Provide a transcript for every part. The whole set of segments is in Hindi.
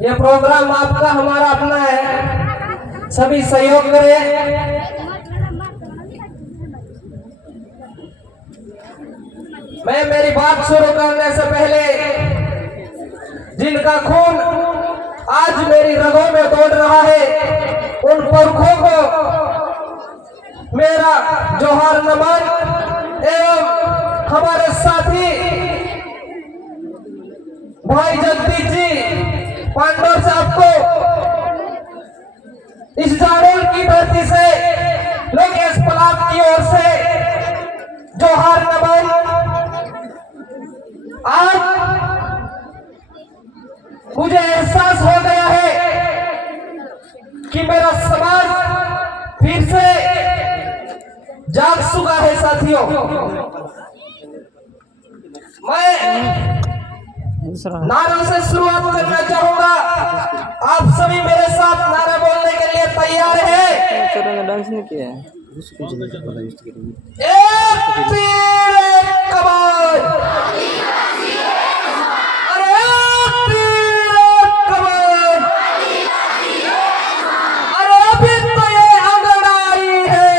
ये प्रोग्राम आपका हमारा अपना है, सभी सहयोग करें। मैं मेरी बात शुरू करने से पहले जिनका खून आज मेरी रगों में दौड़ रहा है उन पुरखों को मेरा जोहार नमन एवं हमारे साथी भाई जगदीश जी पांडव साहब को इस जाड़ोल की धरती से लोकेश पलाप की ओर से जोहार नमन। आज मुझे एहसास हो गया है कि मेरा समाज फिर से जाग चुका है साथियों। मैं नारों से शुरुआत करना चाहूंगा, आप सभी मेरे साथ नारा बोलने के लिए तैयार हैं? डांस नहीं किया है। एक तीर एक कमान, अरे एक तीर एक कमान, अरे अभी तो ये अंगड़ाई है,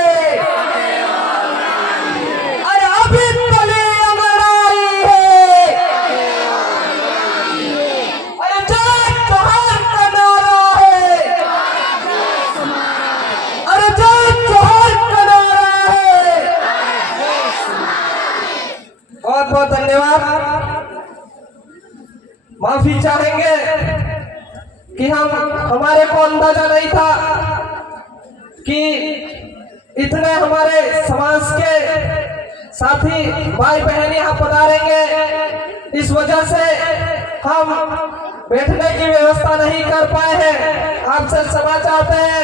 अरे अभी तो ये अंगड़ाई है, अरे जय जोहार का नारा है, अरे जय जोहार का नारा है। बहुत बहुत धन्यवाद। माफी चाहेंगे कि हमारे को अंदाजा नहीं था कि इतने हमारे समाज के साथी भाई बहन यहाँ पधारेंगे। इस वजह से हम बैठने की व्यवस्था नहीं कर पाए हैं। आपसे क्षमा चाहते हैं,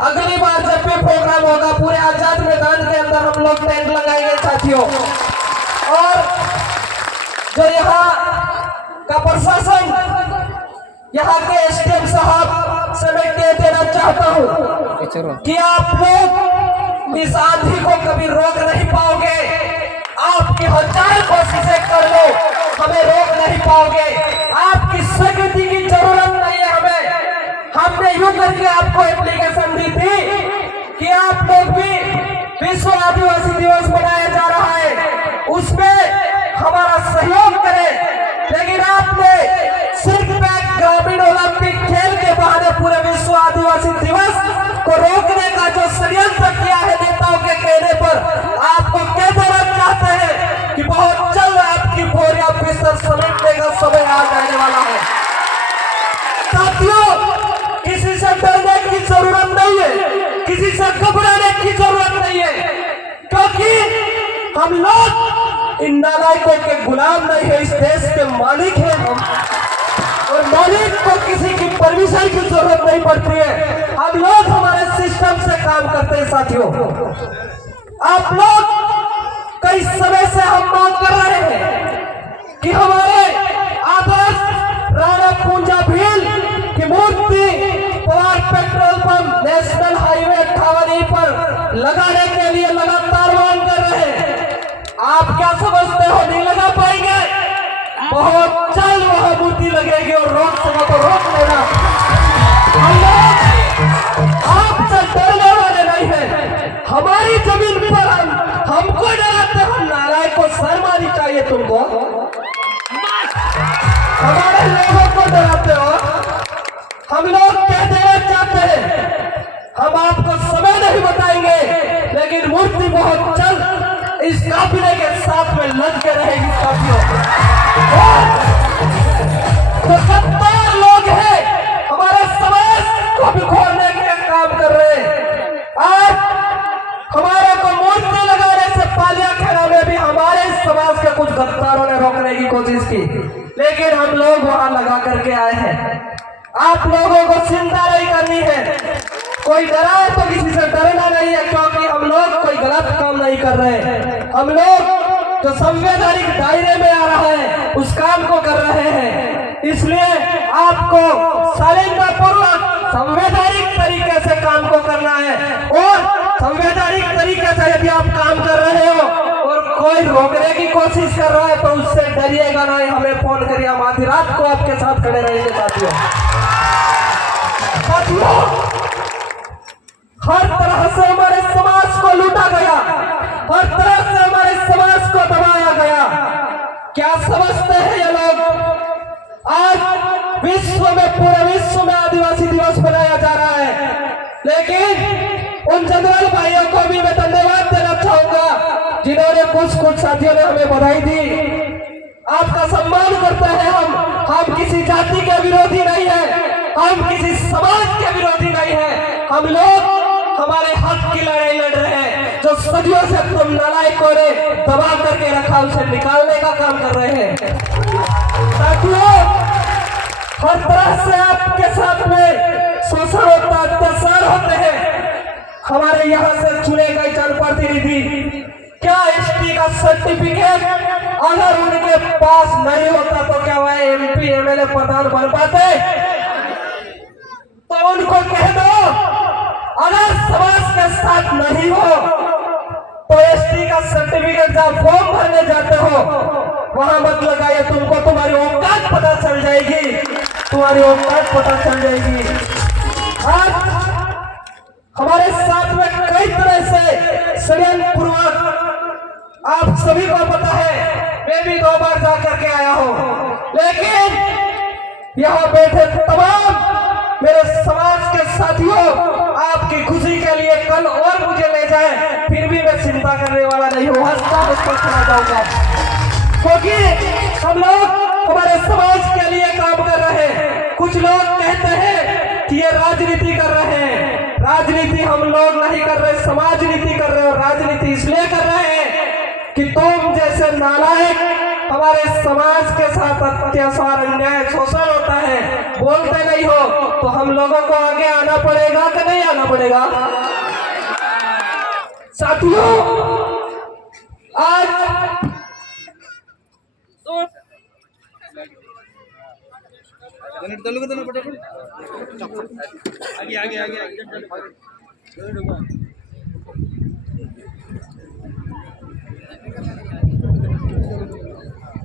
अगली बार जब भी प्रोग्राम होगा पूरे आजाद मैदान के अंदर हम लोग टेंट लगाएंगे साथियों। और जो यहाँ का प्रशासन, यहाँ के एसडीएम साहब से मैं कह देना चाहता हूँ कि आप लोग इस आंधी को कभी रोक नहीं पाओगे। आपकी हजार कोशिशें कर लो, हमें रोक नहीं पाओगे। आपकी स्वीकृति की जरूरत नहीं है हमें। हमने यूं करके आपको एप्लीकेशन दी थी कि आप लोग भी विश्व आदिवासी दिवस मनाया जा रहा है, उसमें हमारा सहयोग करें। लेकिन आपने सिर्फ एक ग्रामीण ओलंपिक खेल के बहाने पूरे विश्व आदिवासी दिवस को रोकने का जो षड्यंत्र किया है नेताओं के कहने पर, आपको कह देना चाहते हैं कि बहुत जल्द आपकी बोरिया बिस्तर समेटने का समय आ जाने वाला है। साथियों, किसी से डरने की जरूरत नहीं है, किसी से घबराने की जरूरत नहीं है, क्योंकि हम लोग इन नालायकों के गुलाम नहीं है, इस देश के मालिक हैं हम। और मालिक को किसी की परमिशन की जरूरत नहीं पड़ती है। हम लोग हमारे सिस्टम से काम करते हैं साथियों। आप लोग कई समय से हम मांग कर रहे हैं कि हमारे आदर्श राणा पूंजा भील की मूर्ति Pawar petrol pump national highway 58 पर लगाने के लिए लगातार मांग कर रहे हैं। आप क्या समझते हो नहीं लगा पाएंगे? बहुत जल्द वहां मूर्ति लगेगी और रोक सको तो रोक लेना। हम लोग आपसे डरने वाले नहीं है। हमारी जमीन पर हमको डराते हो, नारायण को शर्मानी चाहिए तुमको। हमारे लोगों को डराते हो। हम लोग कह देना चाहते हैं, हम आपको समय नहीं बताएंगे, लेकिन मूर्ति बहुत जल्द इस काफिले के साथ में लग के रहेगी साथियों। तो सत्तार लोग हैं हमारे समाज को बिखोरने के काम कर रहे हैं। आज हमारे को मूर्ति लगाने से पालिया खेड़ा में भी हमारे समाज के कुछ गद्दारों ने रोकने की कोशिश की, लेकिन हम लोग वहां लगा करके आए हैं। आप लोगों को चिंता नहीं करनी है। कोई डराए तो किसी से डरना नहीं है, क्योंकि हम लोग कोई गलत काम नहीं कर रहे हैं। हम लोग जो संवैधानिक दायरे में आ रहा है उस काम को कर रहे हैं। इसलिए आपको शालीनतापूर्वक संवैधानिक तरीके से काम को करना है। और संवैधानिक तरीके से यदि आप काम कर रहे हो और कोई रोकने की कोशिश कर रहा है तो उससे डरिएगा नहीं, हमें फोन करिए, हम आधी रात को आपके साथ खड़े रहेंगे साथियों। हर तरह से हमारे समाज को लूटा गया, हर तरह से हमारे समाज को दबाया गया। क्या समझते हैं ये लोग? आज विश्व में, पूरे विश्व में आदिवासी दिवस मनाया जा रहा है, लेकिन उन जनरल भाइयों को भी मैं धन्यवाद देना चाहूंगा जिन्होंने कुछ साथियों ने हमें बधाई दी। आपका सम्मान करते हैं हम किसी जाति के विरोधी नहीं है, हम किसी समाज के विरोधी नहीं है। हम लोग हमारे हक की लड़ाई लड़ रहे हैं। जो सदियों से तुम नालायकों ने दबा करके रखा, उसे निकालने का काम कर रहे हैं। साथियों, हर तरह से आपके साथ में शोषण होता, अत्याचार होते हैं। हमारे यहाँ से चुने गए जनप्रतिनिधि, क्या एसटी का सर्टिफिकेट अगर उनके पास नहीं होता तो क्या वह एमपी एमएलए प्रधान बन पाते? तो उनको कह दो, अगर समाज के साथ नहीं हो तो एसटी का सर्टिफिकेट जब फॉर्म भरने जाते हो वहां मत लगाइए, तुमको तुम्हारी औकात पता चल जाएगी, तुम्हारी औकात पता चल जाएगी। आज हमारे साथ में कई तरह से षड्यंत्र पूर्वक, आप सभी को पता है, मैं भी 2 बार जा करके आया हूं, लेकिन यहाँ बैठे तमाम मेरे समाज के साथियों, आपकी खुशी के लिए कल और मुझे ले जाए, फिर भी मैं चिंता करने वाला नहीं हूँ, हंसता चला जाऊंगा, क्योंकि हम लोग हमारे समाज के लिए काम कर रहे हैं। कुछ लोग कहते हैं कि ये राजनीति कर रहे हैं। राजनीति हम लोग नहीं कर रहे, समाज नीति कर रहे हो। राजनीति इसलिए कर रहे हैं कि तुम जैसे नालायक हमारे समाज के साथ अत्याचार, अन्याय, शोषण होता है, बोलते नहीं हो, तो हम लोगों को आगे आना पड़ेगा कि नहीं आना पड़ेगा? साथियों, आज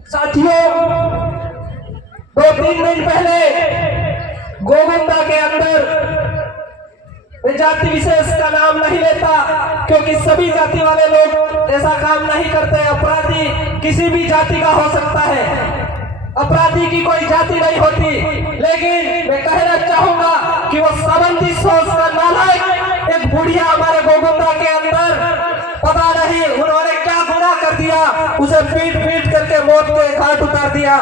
साथियों 2-3 दिन पहले गोविंदा के अंदर, जाति विशेष का नाम नहीं लेता क्योंकि सभी जाति वाले लोग ऐसा काम नहीं करते। अपराधी किसी भी जाति का हो सकता है, अपराधी की कोई जाति नहीं होती, लेकिन मैं कहना चाहूंगा कि वो सामंती सोच का नालायक एक बुढ़िया हमारे गोविंदा के अंदर, पता नहीं उन्होंने क्या गुनाह कर दिया, उसे पीट पीट करके मौत के घाट उतार दिया।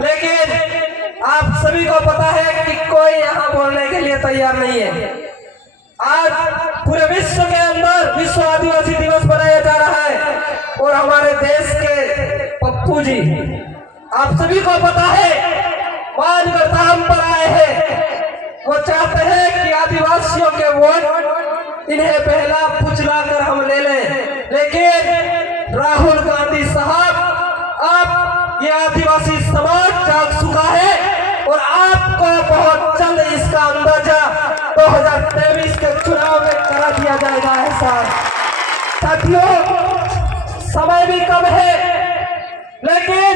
लेकिन आप सभी को पता है कि कोई यहाँ बोलने के लिए तैयार नहीं है। आज पूरे विश्व के अंदर विश्व आदिवासी दिवस मनाया जा रहा है, और हमारे देश के पप्पू जी, आप सभी को पता है, मानकर धाम पर आए हैं। वो चाहते हैं कि आदिवासियों के वोट इन्हें पहला पुचला कर हम ले लें, लेकिन राहुल गांधी साहब, आप ये आदिवासी समाज जाग चुका है और आपको बहुत जल्द इसका अंदाजा 2023 के चुनाव में करा दिया जाएगा। ऐसा साथियों, समय भी कम है, लेकिन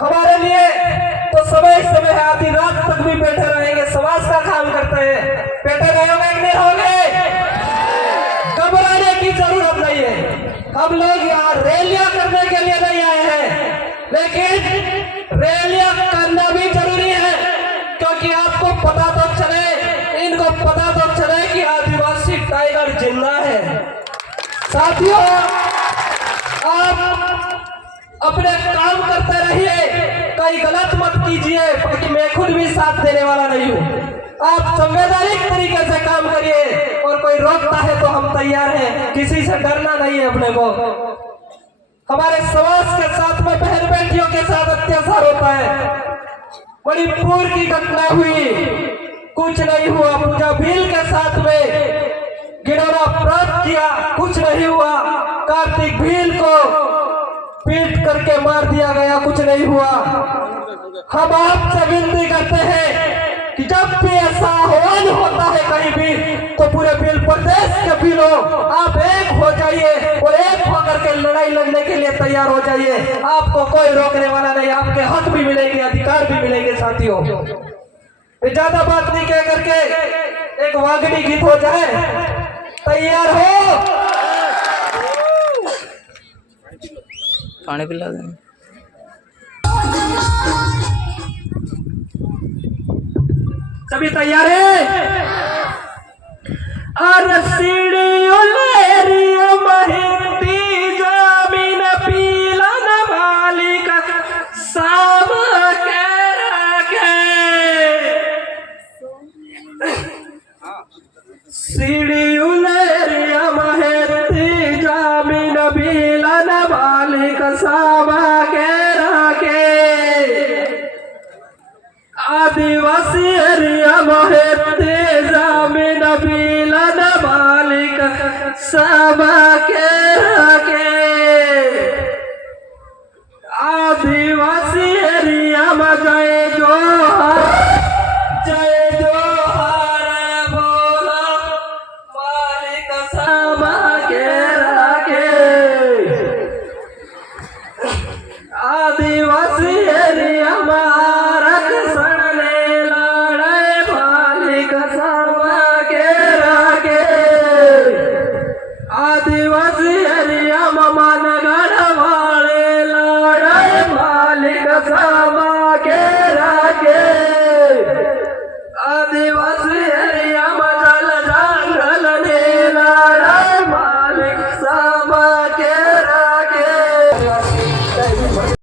हमारे लिए तो समय समय है, आधी रात तक भी बैठे रहेंगे, समाज का काम करते हैं। बैठे रहेंगे नहीं होंगे, घबराने की जरूरत नहीं है। हम लोग यहाँ रैलियां करने के लिए नहीं आए हैं, लेकिन रैलियां करना भी जरूरी है, क्योंकि आपको पता तो चले, इनको पता तो चले कि आदिवासी टाइगर जिंदा है। साथियों, आप अपने काम करते रहिए, कहीं गलत मत कीजिए, क्योंकि मैं खुद भी साथ देने वाला नहीं हूँ। आप संवैधानिक तरीके से काम करिए, और कोई रोकता है तो हम तैयार हैं, किसी से डरना नहीं है अपने को। हमारे समाज के साथ में बहन बेटियों के साथ अत्याचार होता है। मणिपुर की घटना हुई, कुछ नहीं हुआ। पूजा भील के साथ में गिरौरा प्राप्त किया, कुछ नहीं हुआ। कार्तिक भील को पीट करके मार दिया गया, कुछ नहीं हुआ। हम आपसे विनती करते हैं कि जब भी ऐसा आह्वान होता है कहीं भी, तो पूरे भील प्रदेश के भीलों आप एक हो जाइए और एक होकर के लड़ाई लड़ने के लिए तैयार हो जाइए। आपको कोई रोकने वाला नहीं, आपके हक भी मिलेंगे, अधिकार भी मिलेंगे। साथियों, ज्यादा बात नहीं कह करके एक वागड़ी गीत हो जाए। तैयार हो? पानी पिला दें। सभी तैयार है? अरे सीढ़ियों लेरिया महंती जमीन पीला न मालिक साम के रखे। सीढ़ियों लेरिया महंती जमीन पीला न मालिक साम के रखे। आदिवासी एरिया महते जमीन बिलन मालिक सब के रखे। आदिवासी एरिया में जय जोहार बोला मालिक सब के रखे। आदिवासी एरिया में आदिवासी एरिया में मान